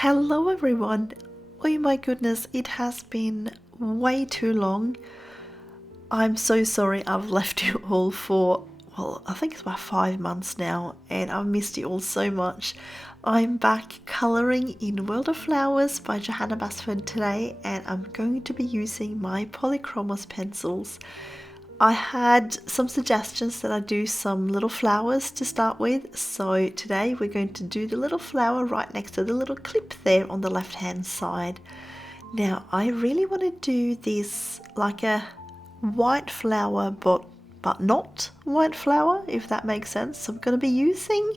Hello everyone! Oh my goodness, it has been way too long. I'm so sorry I've left you all for, well, I think it's about 5 months now, and I've missed you all so much. I'm back colouring in World of Flowers by Johanna Basford today, and I'm going to be using my Polychromos pencils. I had some suggestions that I do some little flowers to start with, so today we're going to do the little flower right next to the little clip there on the left hand side. Now I really want to do this like a white flower but not white flower, if that makes sense. So I'm going to be using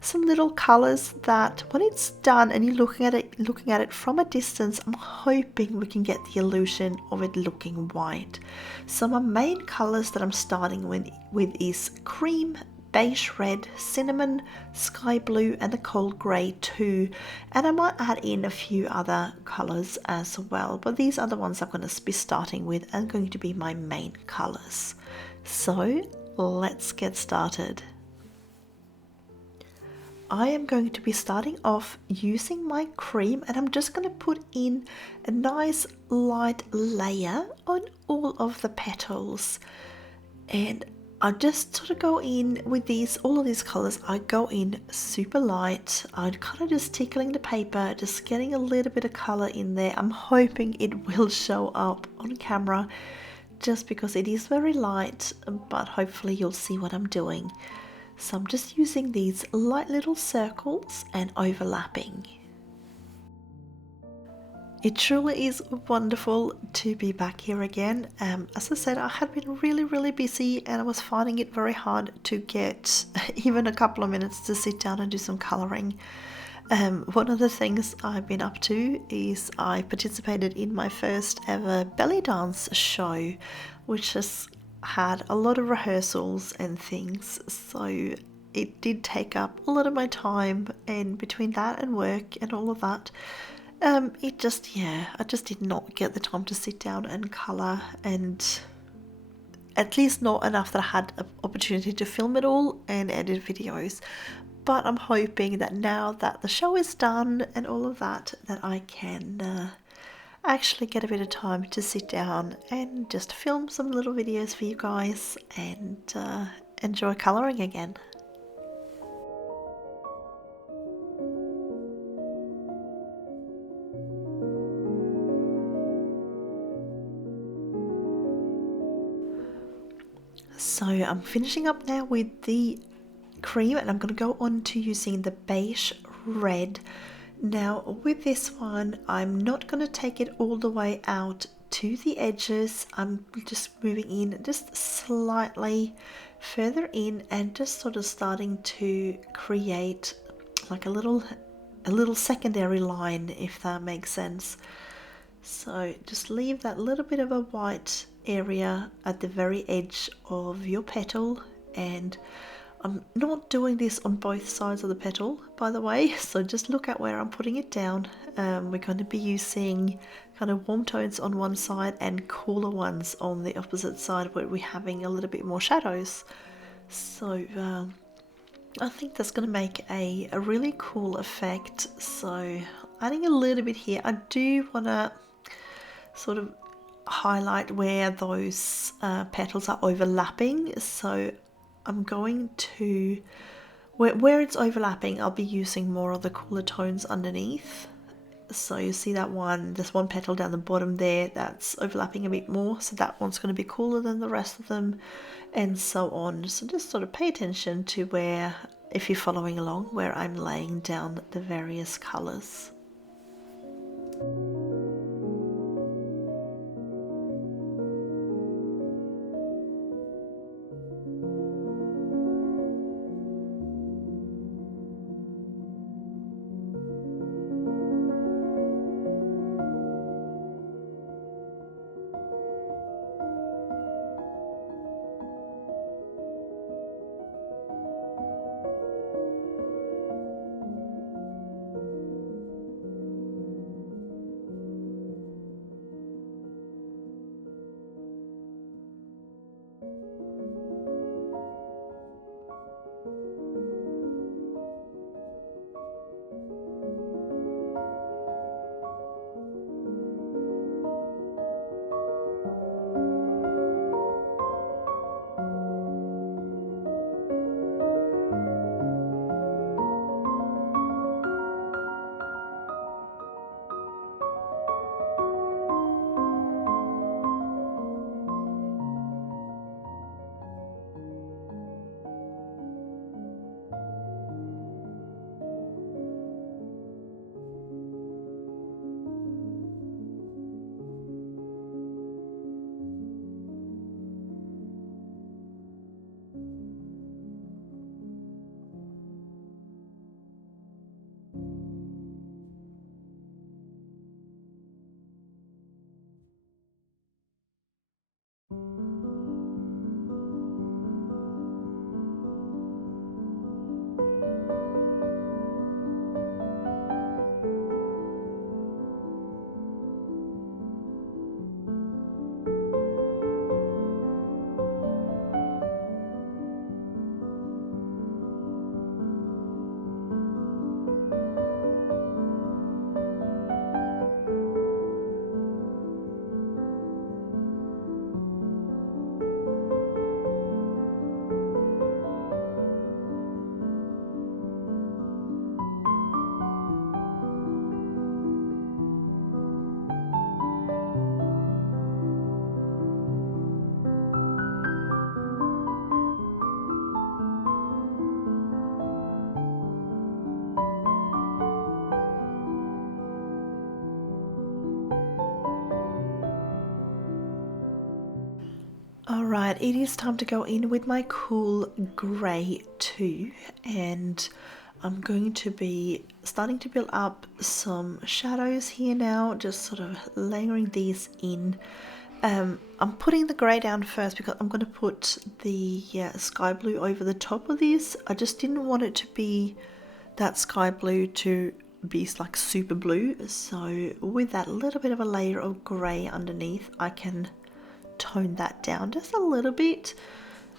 some little colors that when it's done and you're looking at it from a distance, I'm hoping we can get the illusion of it looking white. So my main colors that I'm starting with is cream, beige red, cinnamon, sky blue, and the cold grey too, and I might add in a few other colors as well, but these are the ones I'm going to be starting with and going to be my main colors. So let's get started. I am going to be starting off using my cream, and I'm just going to put in a nice light layer on all of the petals, and I just sort of go in with all of these colors. I go in super light. I'm kind of just tickling the paper, just getting a little bit of color in there. I'm hoping it will show up on camera just because it is very light, but hopefully you'll see what I'm doing. So I'm just using these light little circles and overlapping. It truly is wonderful to be back here again. As I said, I had been really busy and I was finding it very hard to get even a couple of minutes to sit down and do some colouring. One of the things I've been up to is I participated in my first ever belly dance show, which has had a lot of rehearsals and things, so it did take up a lot of my time, and between that and work and all of that, I just did not get the time to sit down and colour, and at least not enough that I had an opportunity to film it all and edit videos. But I'm hoping that now that the show is done and all of that, that I can actually get a bit of time to sit down and just film some little videos for you guys and enjoy colouring again. So I'm finishing up now with the cream, and I'm going to go on to using the beige red. Now with this one, I'm not going to take it all the way out to the edges. I'm just moving in just slightly further in and just sort of starting to create like a little secondary line, if that makes sense. So just leave that little bit of a white area at the very edge of your petal, and I'm not doing this on both sides of the petal, by the way, so just look at where I'm putting it down. We're going to be using kind of warm tones on one side and cooler ones on the opposite side, where we're having a little bit more shadows. So I think that's going to make a really cool effect. So adding a little bit here. I do want to sort of highlight where those petals are overlapping, so I'm going to, where it's overlapping, I'll be using more of the cooler tones underneath. So you see that one, there's one petal down the bottom there that's overlapping a bit more, so that one's going to be cooler than the rest of them, and so on. So just sort of pay attention to where, if you're following along, where I'm laying down the various colours. Alright, it is time to go in with my cool grey too, and I'm going to be starting to build up some shadows here now, just sort of layering these in. I'm putting the grey down first because I'm going to put the sky blue over the top of this. I just didn't want it to be that sky blue to be like super blue, so with that little bit of a layer of grey underneath I can tone that down just a little bit,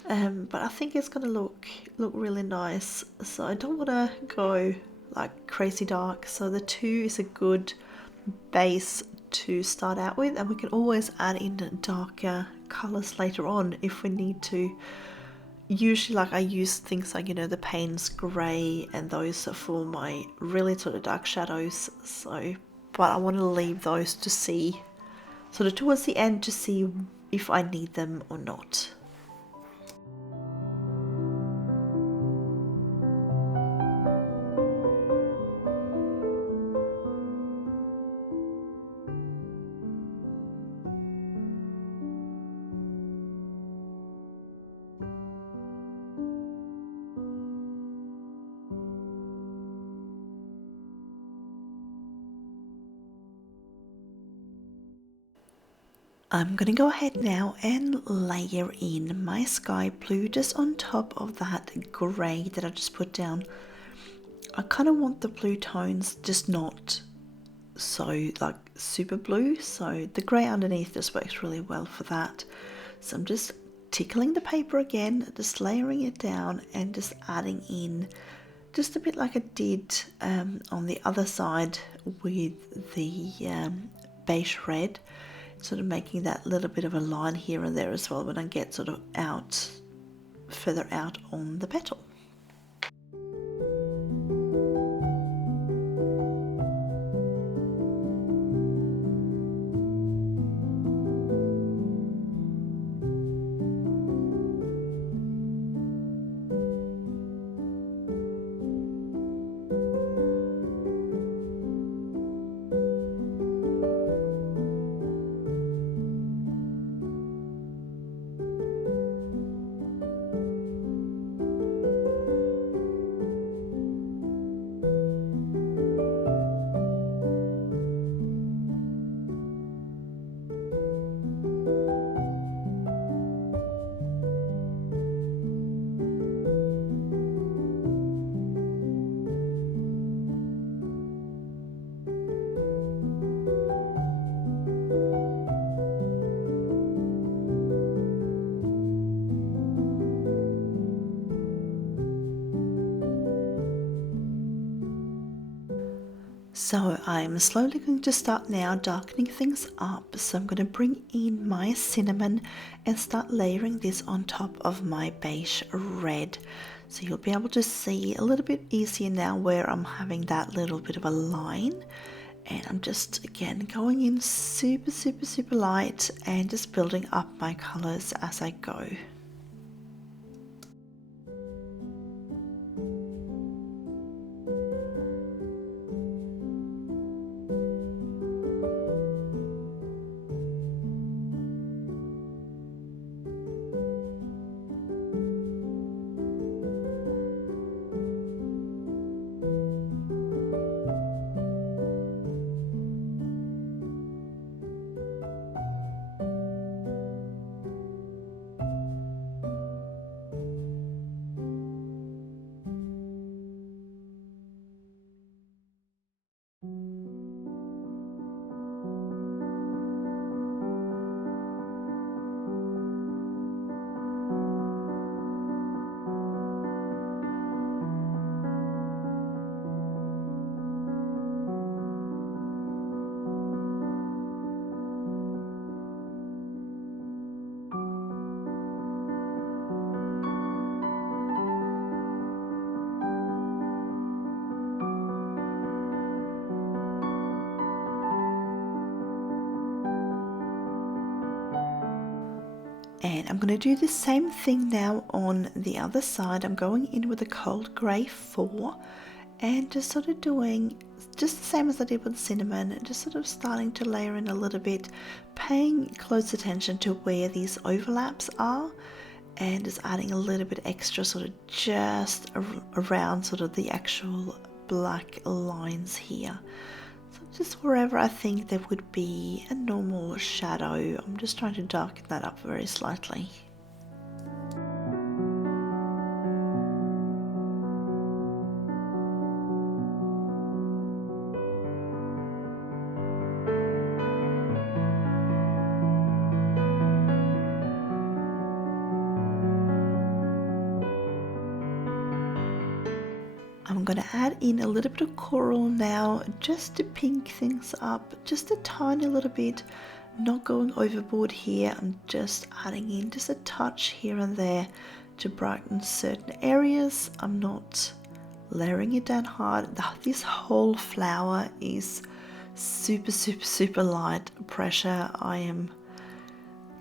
but I think it's going to look really nice. So I don't want to go like crazy dark, so the 2 is a good base to start out with, and we can always add in darker colors later on if we need to. Usually, like, I use things like, you know, the Paynes Grey and those for my really sort of dark shadows, so, but I want to leave those to see sort of towards the end to see if I need them or not. I'm going to go ahead now and layer in my sky blue just on top of that grey that I just put down. I kind of want the blue tones just not so like super blue, so the grey underneath just works really well for that. So I'm just tickling the paper again, just layering it down and just adding in just a bit like I did on the other side with the beige red, sort of making that little bit of a line here and there as well when I get sort of out further out on the petal. So I'm slowly going to start now darkening things up. So I'm going to bring in my cinnamon and start layering this on top of my beige red. So you'll be able to see a little bit easier now where I'm having that little bit of a line. And I'm just again going in super light and just building up my colors as I go. And I'm going to do the same thing now on the other side. I'm going in with a cold grey 4 and just sort of doing just the same as I did with cinnamon, just sort of starting to layer in a little bit, paying close attention to where these overlaps are, and just adding a little bit extra sort of just around sort of the actual black lines here. So just wherever I think there would be a normal shadow, I'm just trying to darken that up very slightly. I'm going to add in a little bit of coral now, just to pink things up just a tiny little bit, not going overboard here. I'm just adding in just a touch here and there to brighten certain areas. I'm not layering it down hard. This whole flower is super light pressure. I am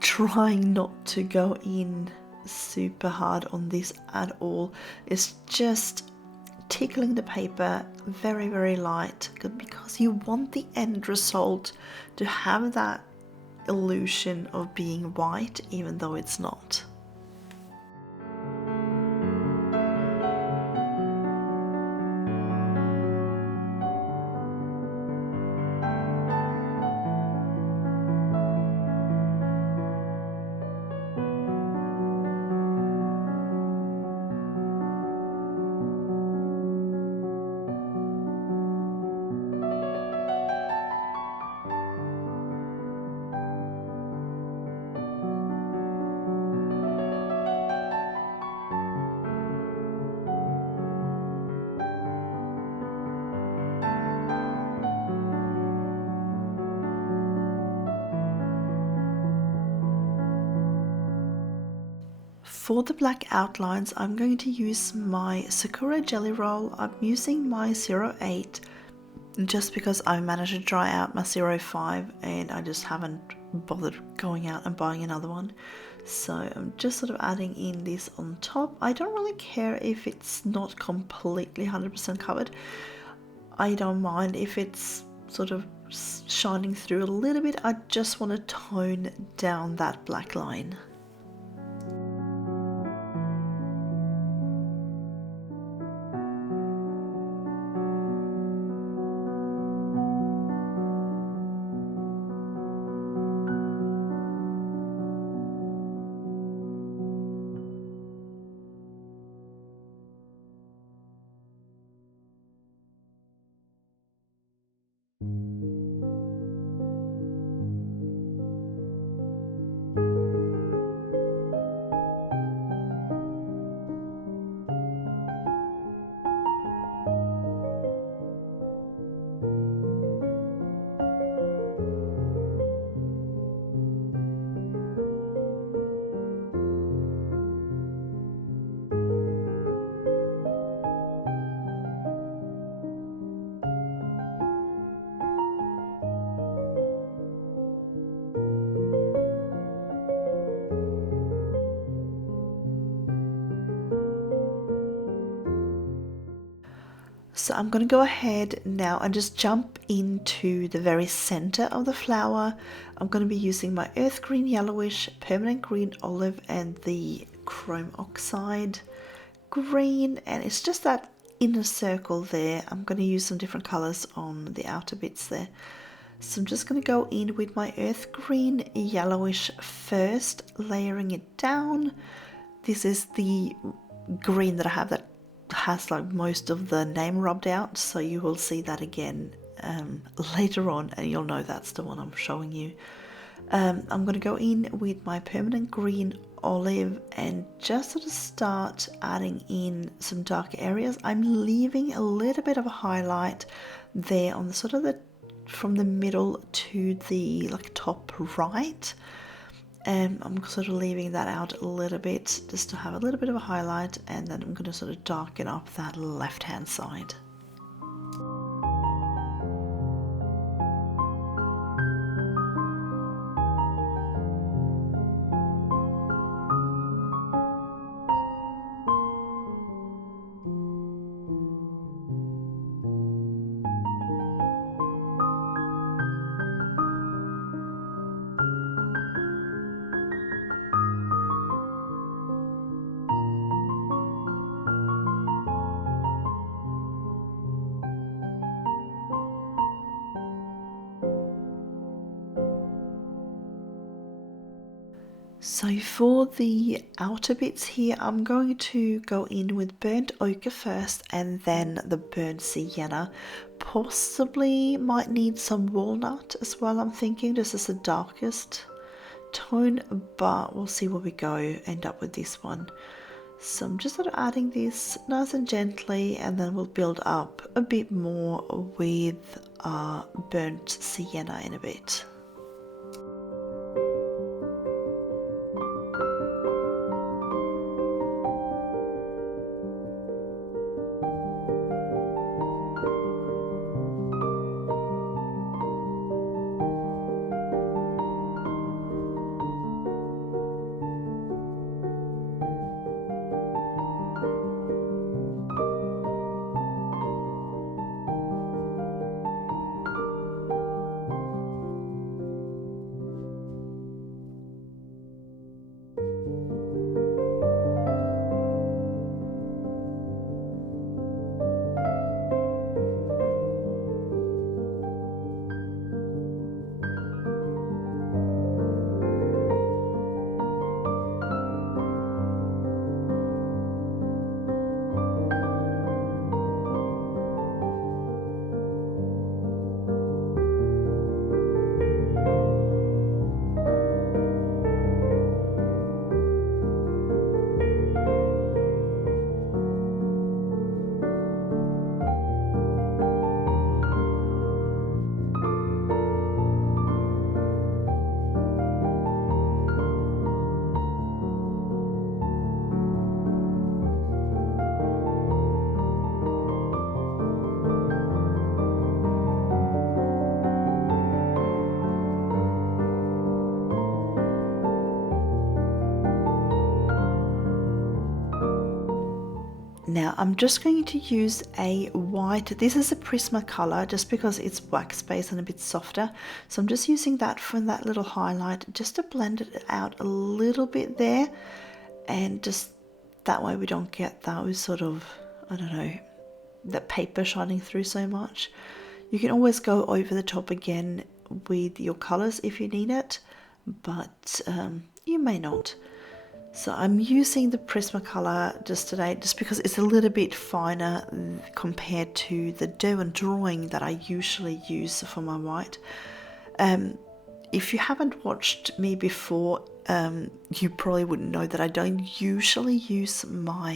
trying not to go in super hard on this at all. It's just tickling the paper very light, because you want the end result to have that illusion of being white even though it's not. For the black outlines, I'm going to use my Sakura Jelly Roll. I'm using my 08 just because I managed to dry out my 05 and I just haven't bothered going out and buying another one. So I'm just sort of adding in this on top. I don't really care if it's not completely 100% covered. I don't mind if it's sort of shining through a little bit. I just want to tone down that black line. So I'm going to go ahead now and just jump into the very center of the flower. I'm going to be using my earth green yellowish, permanent green olive, and the chrome oxide green, and it's just that inner circle there. I'm going to use some different colors on the outer bits there. So I'm just going to go in with my earth green yellowish first, layering it down. This is the green that I have that has like most of the name rubbed out, so you will see that again later on and you'll know that's the one I'm showing you. I'm going to go in with my permanent green olive and just sort of start adding in some dark areas. I'm leaving a little bit of a highlight there on the sort of the from the middle to the like top right. I'm sort of leaving that out a little bit just to have a little bit of a highlight, and then I'm going to sort of darken up that left hand side. So for the outer bits here, I'm going to go in with burnt ochre first and then the burnt sienna. Possibly might need some walnut as well, I'm thinking. This is the darkest tone, but we'll see where we go, end up with this one. So I'm just sort of adding this nice and gently, and then we'll build up a bit more with burnt sienna in a bit. Now I'm just going to use a white, this is a Prismacolor just because it's wax based and a bit softer. So I'm just using that for that little highlight just to blend it out a little bit there, and just that way we don't get those sort of, I don't know, that paper shining through so much. You can always go over the top again with your colors if you need it, but you may not. So I'm using the Prismacolor just today just because it's a little bit finer compared to the Derwent drawing that I usually use for my white. If you haven't watched me before, you probably wouldn't know that I don't usually use my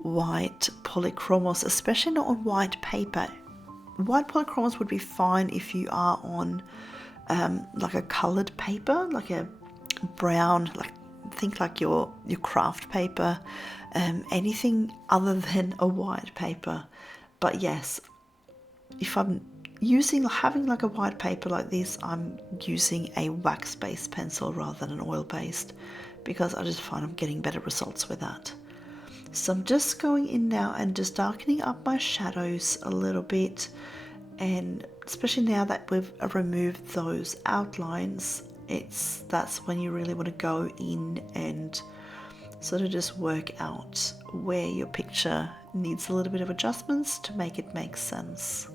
white Polychromos, especially not on white paper. White Polychromos would be fine if you are on like a colored paper, like a brown, like think like your craft paper, anything other than a white paper. But yes, if I'm having like a white paper like this, I'm using a wax based pencil rather than an oil based, because I just find I'm getting better results with that. So I'm just going in now and just darkening up my shadows a little bit, and especially now that we've removed those outlines, that's when you really want to go in and sort of just work out where your picture needs a little bit of adjustments to make it make sense.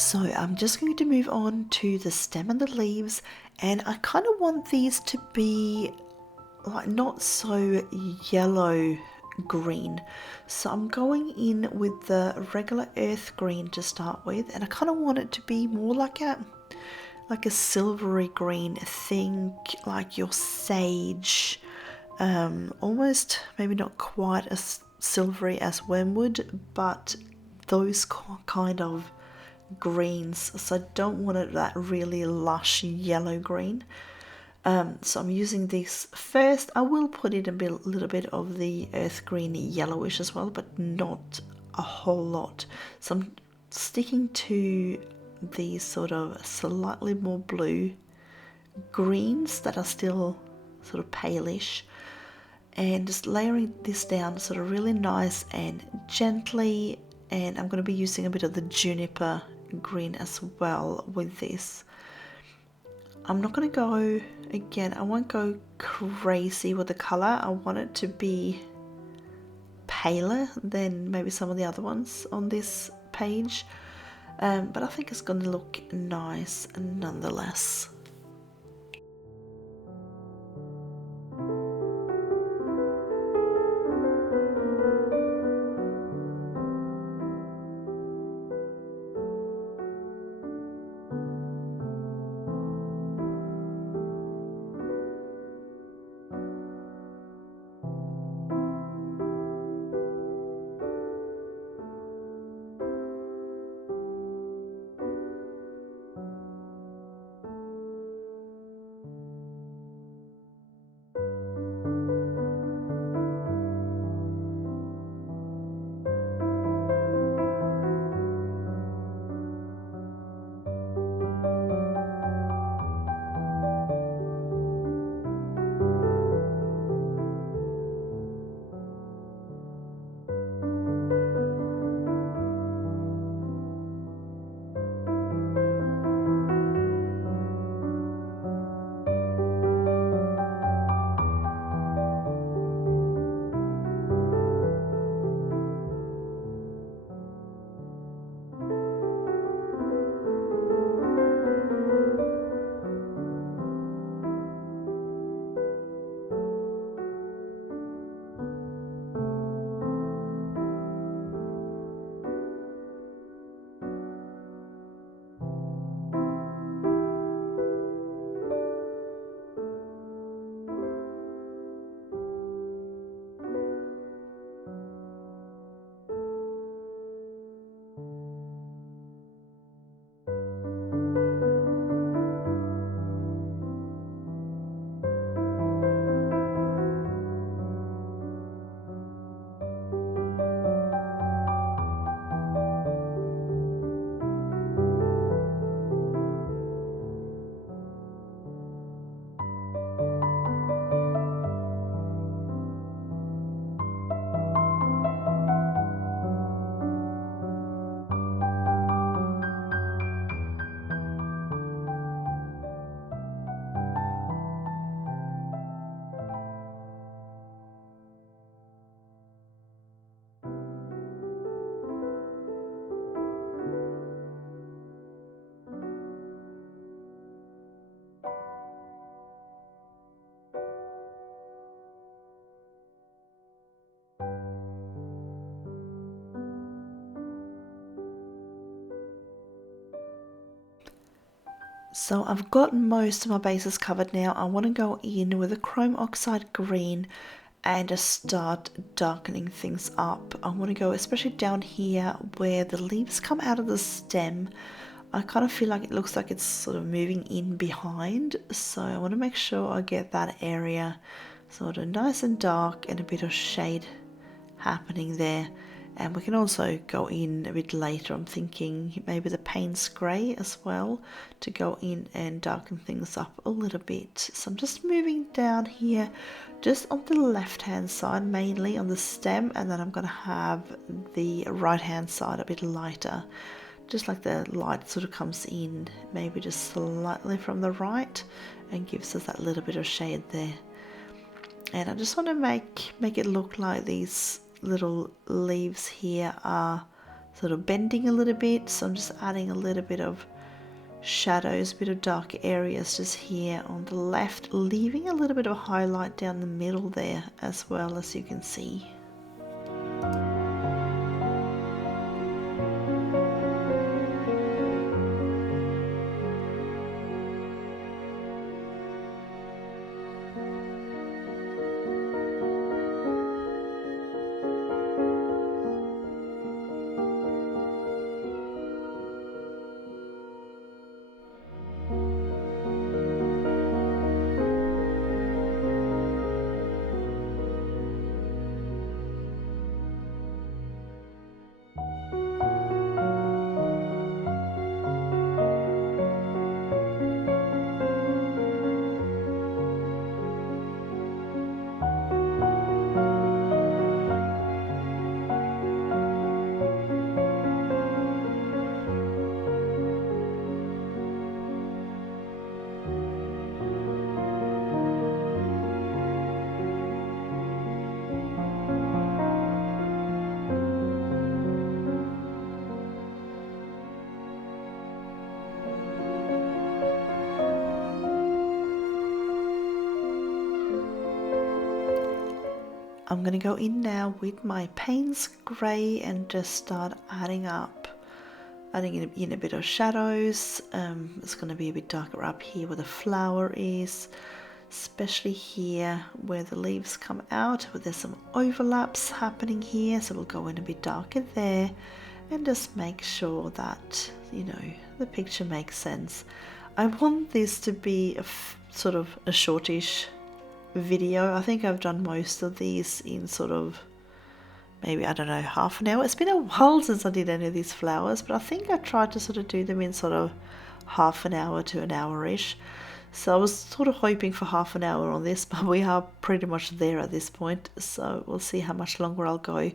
So I'm just going to move on to the stem and the leaves, and I kind of want these to be like not so yellow green, so I'm going in with the regular earth green to start with, and I kind of want it to be more like a silvery green. Think like your sage, almost maybe not quite as silvery as wormwood, but those kind of greens. So I don't want it that really lush yellow green. So I'm using this first. I will put in a little bit of the earth green yellowish as well, but not a whole lot. So I'm sticking to these sort of slightly more blue greens that are still sort of palish, and just layering this down sort of really nice and gently. And I'm going to be using a bit of the Juniper green as well with this. I'm not going to go, again, I won't go crazy with the colour. I want it to be paler than maybe some of the other ones on this page, but I think it's going to look nice nonetheless. So I've got most of my bases covered now. I want to go in with a chrome oxide green and just start darkening things up. I want to go especially down here where the leaves come out of the stem. I kind of feel like it looks like it's sort of moving in behind, so I want to make sure I get that area sort of nice and dark and a bit of shade happening there. And we can also go in a bit later. I'm thinking maybe the Paynes Grey as well to go in and darken things up a little bit. So I'm just moving down here, just on the left hand side, mainly on the stem, and then I'm going to have the right hand side a bit lighter, just like the light sort of comes in maybe just slightly from the right and gives us that little bit of shade there. And I just want to make it look like these little leaves here are sort of bending a little bit, so I'm just adding a little bit of shadows, a bit of dark areas just here on the left, leaving a little bit of highlight down the middle there as well, as you can see. I'm going to go in now with my Paynes Grey and just start adding in a bit of shadows. It's going to be a bit darker up here where the flower is, especially here where the leaves come out, where there's some overlaps happening here, so we'll go in a bit darker there and just make sure that, you know, the picture makes sense. I want this to be sort of a shortish video. I think I've done most of these in sort of maybe, I don't know, half an hour. It's been a while since I did any of these flowers, but I think I tried to sort of do them in sort of half an hour to an hour-ish. So I was sort of hoping for half an hour on this, but we are pretty much there at this point, so we'll see how much longer I'll go.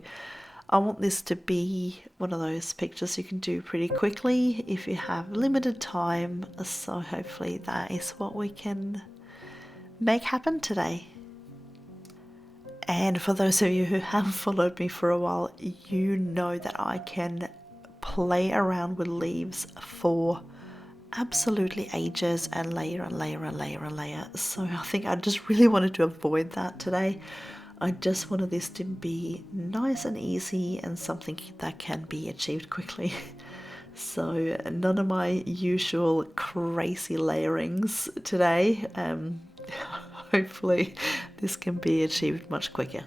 I want this to be one of those pictures you can do pretty quickly if you have limited time, so hopefully that is what we can make happen today. And for those of you who have followed me for a while, you know that I can play around with leaves for absolutely ages and layer and layer and layer and layer. So I think I just really wanted to avoid that today. I just wanted this to be nice and easy and something that can be achieved quickly. So none of my usual crazy layerings today. Hopefully this can be achieved much quicker.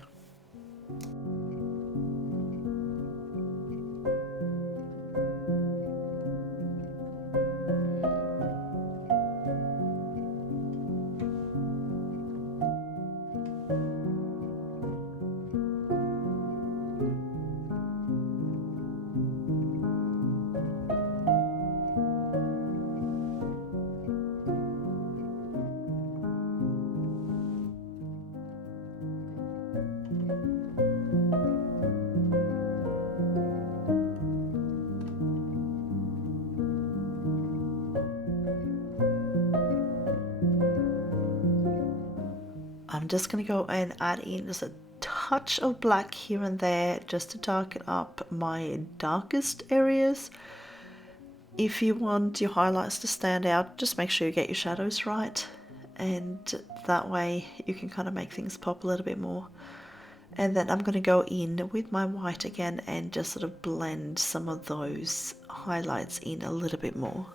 I'm just going to go and add in just a touch of black here and there just to darken up my darkest areas. If you want your highlights to stand out, just make sure you get your shadows right, and that way you can kind of make things pop a little bit more. And then I'm going to go in with my white again and just sort of blend some of those highlights in a little bit more.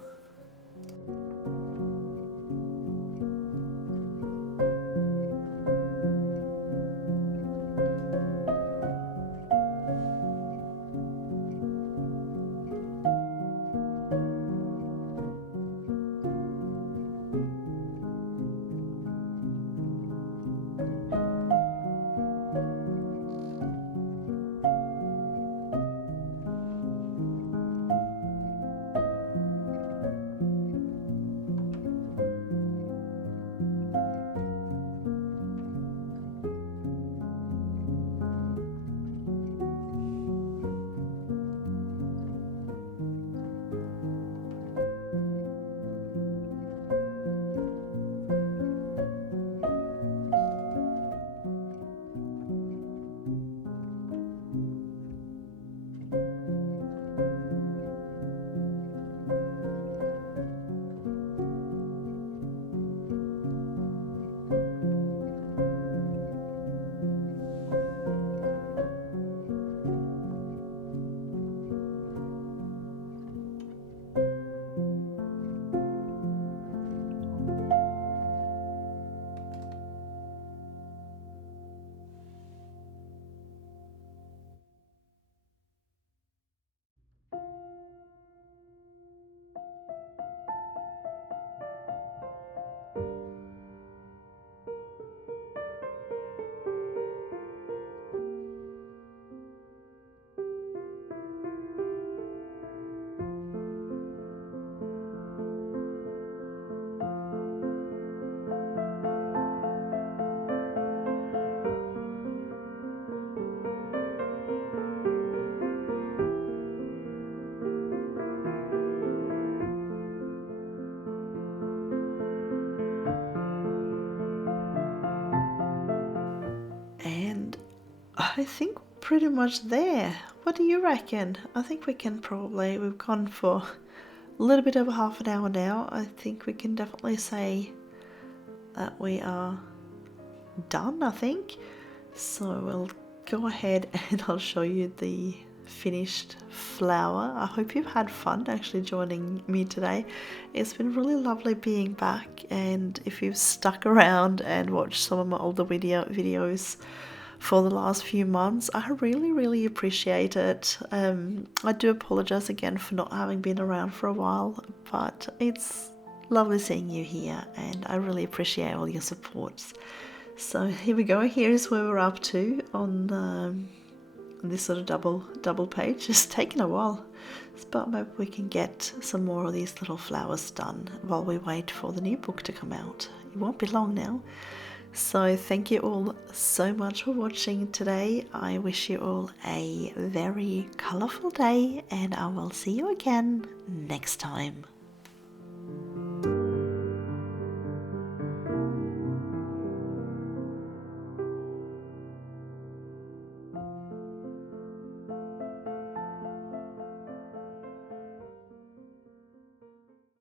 I think pretty much there. What do you reckon? I think we can probably, we've gone for a little bit over half an hour now. I think we can definitely say that we are done, I think. So we'll go ahead and I'll show you the finished flower. I hope you've had fun actually joining me today. It's been really lovely being back, and if you've stuck around and watched some of my older videos for the last few months, I really appreciate it. I do apologize again for not having been around for a while, but it's lovely seeing you here and I really appreciate all your supports. So here we go. Here's where we're up to on this sort of double page. It's taken a while, but maybe we can get some more of these little flowers done while we wait for the new book to come out. It won't be long now. So thank you all so much for watching today. I wish you all a very colourful day, and I will see you again next time.